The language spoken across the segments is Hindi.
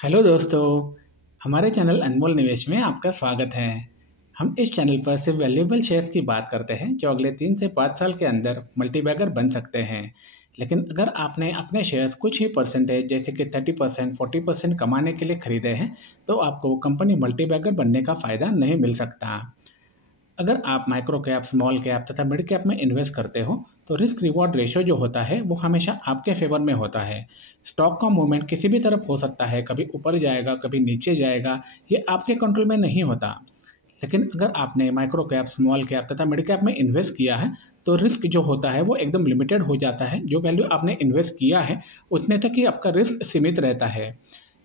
हेलो दोस्तों, हमारे चैनल अनमोल निवेश में आपका स्वागत है। हम इस चैनल पर सिर्फ वैल्यूएबल शेयर्स की बात करते हैं जो अगले 3 से 5 साल के अंदर मल्टीबैगर बन सकते हैं। लेकिन अगर आपने अपने शेयर्स कुछ ही परसेंटेज जैसे कि 30%, 40% कमाने के लिए खरीदे हैं तो आपको कंपनी मल्टीबैगर बनने का फ़ायदा नहीं मिल सकता। अगर आप माइक्रो कैप, स्मॉल कैप तथा मिड कैप में इन्वेस्ट करते हो तो रिस्क रिवॉर्ड रेशियो जो होता है वो हमेशा आपके फेवर में होता है। स्टॉक का मूवमेंट किसी भी तरफ हो सकता है, कभी ऊपर जाएगा, कभी नीचे जाएगा, ये आपके कंट्रोल में नहीं होता। लेकिन अगर आपने माइक्रो कैप, स्मॉल कैप तथा मिड कैप में इन्वेस्ट किया है तो रिस्क जो होता है वो एकदम लिमिटेड हो जाता है। जो वैल्यू आपने इन्वेस्ट किया है उतने तक ही आपका रिस्क सीमित रहता है,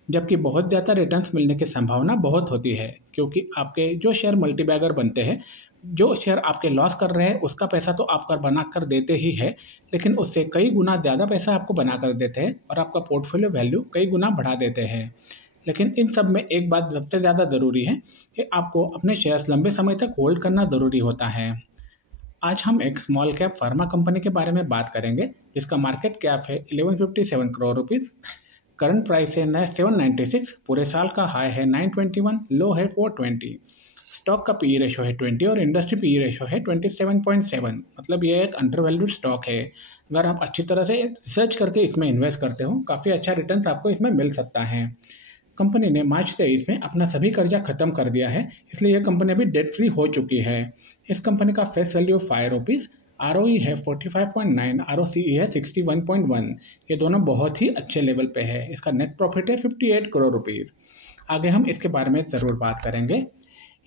जबकि बहुत ज़्यादा रिटर्न्स मिलने की संभावना बहुत होती है, क्योंकि आपके जो शेयर मल्टीबैगर बनते हैं, जो शेयर आपके लॉस कर रहे हैं उसका पैसा तो आपका बना कर देते ही है, लेकिन उससे कई गुना ज़्यादा पैसा आपको बना कर देते हैं और आपका पोर्टफोलियो वैल्यू कई गुना बढ़ा देते हैं। लेकिन इन सब में एक बात सबसे ज़्यादा ज़रूरी है कि आपको अपने शेयर्स लंबे समय तक होल्ड करना ज़रूरी होता है। आज हम एक स्मॉल कैप फार्मा कंपनी के बारे में बात करेंगे जिसका मार्केट कैप है 1157 करोड़ रुपीज़। करंट प्राइस है 796, पूरे साल का हाई है 921, लो है 420। स्टॉक का पीई रेशो है 20 और इंडस्ट्री पीई रेशो है 27.7। मतलब ये एक अंडर वैल्यूड स्टॉक है। अगर आप अच्छी तरह से रिसर्च करके इसमें इन्वेस्ट करते हो काफ़ी अच्छा रिटर्न आपको इसमें मिल सकता है। कंपनी ने मार्च 23 में अपना सभी कर्जा खत्म कर दिया है, इसलिए यह कंपनी अभी डेट फ्री हो चुकी है। इस कंपनी का फेस वैल्यू 5 रुपीज़, ROE है 45.9, ROCE है 61.1। ये दोनों बहुत ही अच्छे लेवल पे है। इसका नेट प्रॉफिट है 58 करोड़ रुपीज़। आगे हम इसके बारे में ज़रूर बात करेंगे।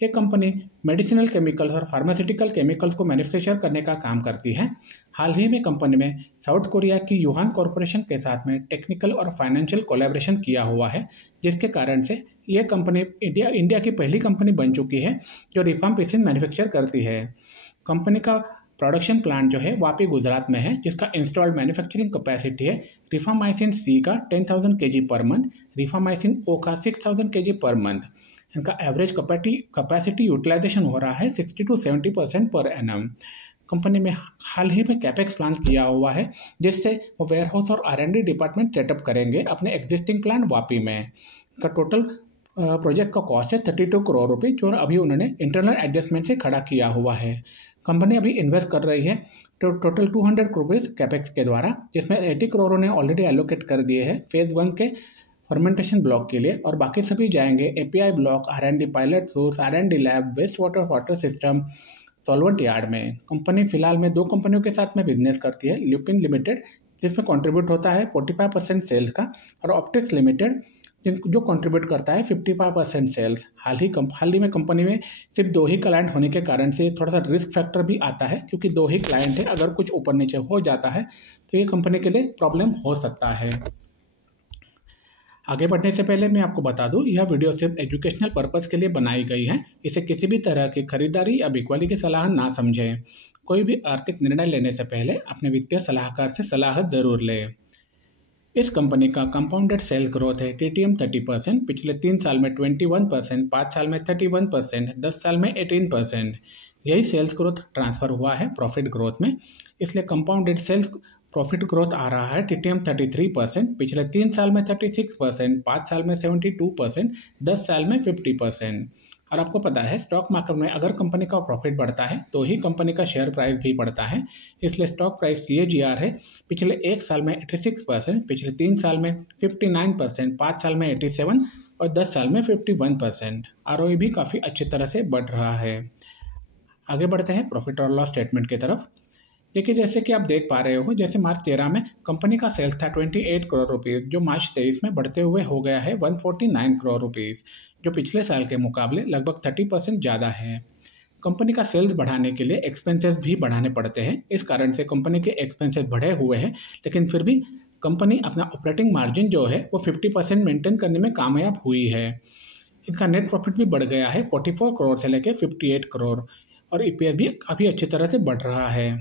ये कंपनी मेडिसिनल केमिकल्स और फार्मास्यूटिकल केमिकल्स को मैन्युफैक्चर करने का काम करती है। हाल ही में कंपनी में साउथ कोरिया की यूहान कॉरपोरेशन के साथ में टेक्निकल और फाइनेंशियल कोलैबोरेशन किया हुआ है, जिसके कारण से ये कंपनी इंडिया की पहली कंपनी बन चुकी है जो रिफाम्पिसिन मैन्युफैक्चर करती है। कंपनी का प्रोडक्शन प्लांट जो है वापी गुजरात में है, जिसका इंस्टॉल्ड मैन्युफैक्चरिंग कैपेसिटी है रिफामाइसिन सी का 10,000 kg पर मंथ, रिफामाइसिन ओ का 6,000 kg पर मंथ। इनका एवरेज कैपेसिटी यूटिलाइजेशन हो रहा है 60 to 70% पर एनम। कंपनी में हाल ही में कैपेक्स प्लान किया हुआ है, जिससे वो वेयरहाउस और R&D डिपार्टमेंट सेटअप करेंगे अपने एग्जिस्टिंग प्लांट वापी में। इनका टोटल प्रोजेक्ट का कॉस्ट है 32 करोड़ रुपये, जो अभी उन्होंने इंटरनल एडजस्टमेंट से खड़ा किया हुआ है। कंपनी अभी इन्वेस्ट कर रही है टोटल 200 करोड़ कैपेक्स के द्वारा, जिसमें 80 करोड़ उन्हें ऑलरेडी एलोकेट कर दिए हैं फेज़ 1 के फर्मेंटेशन ब्लॉक के लिए, और बाकी सभी जाएंगे API block, R&D pilot source, R&D lab, waste water system, solvent yard में। कंपनी फिलहाल में 2 कंपनियों के साथ में बिजनेस करती है, ल्यूपिन लिमिटेड जिसमें कंट्रीब्यूट होता है 45% सेल्स का, और ऑप्टिक्स लिमिटेड जो कंट्रीब्यूट करता है 55% सेल्स। हाल ही में कंपनी में सिर्फ 2 ही क्लाइंट होने के कारण से थोड़ा सा रिस्क फैक्टर भी आता है, क्योंकि 2 ही क्लाइंट है। अगर कुछ ऊपर नीचे हो जाता है तो ये कंपनी के लिए प्रॉब्लम हो सकता है। आगे बढ़ने से पहले मैं आपको बता दूं, यह वीडियो सिर्फ एजुकेशनल पर्पज़ के लिए बनाई गई है। इसे किसी भी तरह की खरीदारी या बिकवाली की सलाह ना समझें। कोई भी आर्थिक निर्णय लेने से पहले अपने वित्तीय सलाहकार से सलाह ज़रूर लें। इस कंपनी का कंपाउंडेड सेल्स ग्रोथ है TTM 30%, पिछले 3 साल में 21%, 5 साल में 31%, 10 साल में 18%। यही सेल्स ग्रोथ ट्रांसफ़र हुआ है प्रॉफिट ग्रोथ में, इसलिए कंपाउंडेड सेल्स प्रॉफिट ग्रोथ आ रहा है TTM 33%, पिछले 3 साल में 36%, 5 साल में 72%, 10 साल में 50%। और आपको पता है स्टॉक मार्केट में अगर कंपनी का प्रॉफिट बढ़ता है तो ही कंपनी का शेयर प्राइस भी बढ़ता है, इसलिए स्टॉक प्राइस CAGR है पिछले 1 साल में 86%, पिछले 3 साल में 59%, 5 साल में 87% और 10 साल में 51%। ROE भी काफ़ी अच्छी तरह से बढ़ रहा है। आगे बढ़ते हैं प्रॉफिट और लॉस स्टेटमेंट की तरफ। देखिए, जैसे कि आप देख पा रहे हो, जैसे मार्च 13 में कंपनी का सेल्स था 28 करोड़ रुपीज़, जो मार्च 23 में बढ़ते हुए हो गया है 149 करोड़ रुपीज़, जो पिछले साल के मुकाबले लगभग 30% ज़्यादा है। कंपनी का सेल्स बढ़ाने के लिए एक्सपेंसेस भी बढ़ाने पड़ते हैं, इस कारण से कंपनी के एक्सपेंसेस बढ़े हुए हैं, लेकिन फिर भी कंपनी अपना ऑपरेटिंग मार्जिन जो है वो 50% मेंटेन करने में कामयाब हुई है। इनका नेट प्रॉफिट भी बढ़ गया है 44 करोड़ से लेकर 58 करोड़, और EPS भी काफ़ी अच्छी तरह से बढ़ रहा है।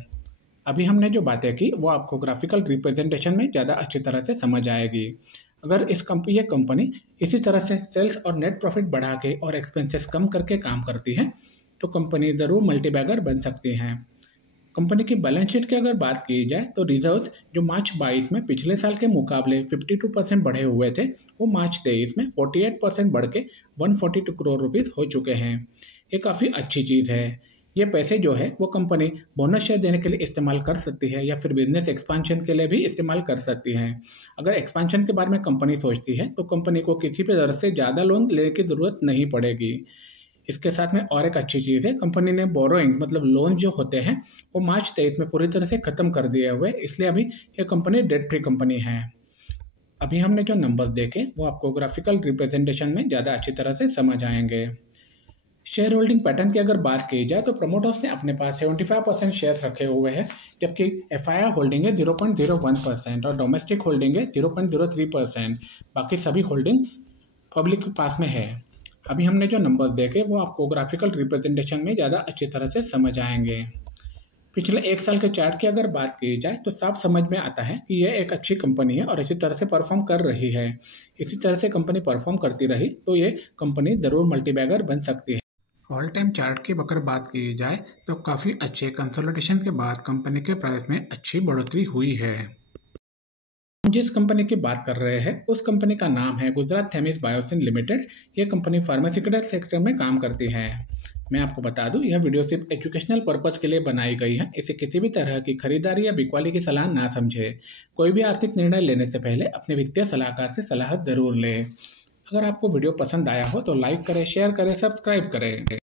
अभी हमने जो बातें की वो आपको ग्राफिकल रिप्रेजेंटेशन में ज़्यादा अच्छी तरह से समझ आएगी। अगर ये कंपनी इसी तरह से सेल्स और नेट प्रॉफिट बढ़ा के और एक्सपेंसेस कम करके काम करती है तो कंपनी ज़रूर मल्टीबैगर बन सकती हैं। कंपनी की बैलेंस शीट की अगर बात की जाए तो रिजर्व्स जो मार्च 22 में पिछले साल के मुकाबले 52% बढ़े हुए थे, वो मार्च 23 में 48% बढ़ के 142 करोड़ रुपीस हो चुके हैं। ये काफ़ी अच्छी चीज़ है। ये पैसे जो है वो कंपनी बोनस शेयर देने के लिए इस्तेमाल कर सकती है या फिर बिजनेस एक्सपांशन के लिए भी इस्तेमाल कर सकती है। अगर एक्सपांशन के बारे में कंपनी सोचती है तो कंपनी को किसी भी तरह से ज़्यादा लोन लेने की ज़रूरत नहीं पड़ेगी। इसके साथ में और एक अच्छी चीज़ है, कंपनी ने बोरोइंग्स मतलब लोन जो होते हैं वो मार्च 23 में पूरी तरह से ख़त्म कर दिए हुए, इसलिए अभी ये कंपनी डेट फ्री कंपनी है। अभी हमने जो नंबर्स देखे वो आपको ग्राफिकल रिप्रेजेंटेशन में ज़्यादा अच्छी तरह से समझ आएंगे। शेयर होल्डिंग पैटर्न की अगर बात की जाए तो प्रमोटर्स ने अपने पास 75% शेयर्स रखे हुए हैं, जबकि एफआईआई होल्डिंग है 0.01% और डोमेस्टिक होल्डिंग है 0.03%। बाकी सभी होल्डिंग पब्लिक के पास में है। अभी हमने जो नंबर देखे वो आपको ग्राफिकल रिप्रेजेंटेशन में ज़्यादा अच्छी तरह से समझ आएंगे। पिछले एक साल के चार्ट की अगर बात की जाए तो साफ समझ में आता है कि यह एक अच्छी कंपनी है और इसी तरह से परफॉर्म कर रही है। इसी तरह से कंपनी परफॉर्म करती रही तो ये कंपनी ज़रूर मल्टीबैगर बन सकती है। ऑल टाइम चार्ट की अगर बात की जाए तो काफ़ी अच्छे कंसोलिडेशन के बाद कंपनी के प्राइस में अच्छी बढ़ोतरी हुई है। जिस कंपनी की बात कर रहे हैं उस कंपनी का नाम है गुजरात थेमिस बायोसिन लिमिटेड। ये कंपनी फार्मास्यूटिकल सेक्टर में काम करती है। मैं आपको बता दूं, यह वीडियो सिर्फ एजुकेशनल पर्पज़ के लिए बनाई गई है। इसे किसी भी तरह की खरीदारी या बिकवाली की सलाह ना समझे। कोई भी आर्थिक निर्णय लेने से पहले अपने वित्तीय सलाहकार से सलाह जरूर लें। अगर आपको वीडियो पसंद आया हो तो लाइक करें, शेयर करें, सब्सक्राइब करें।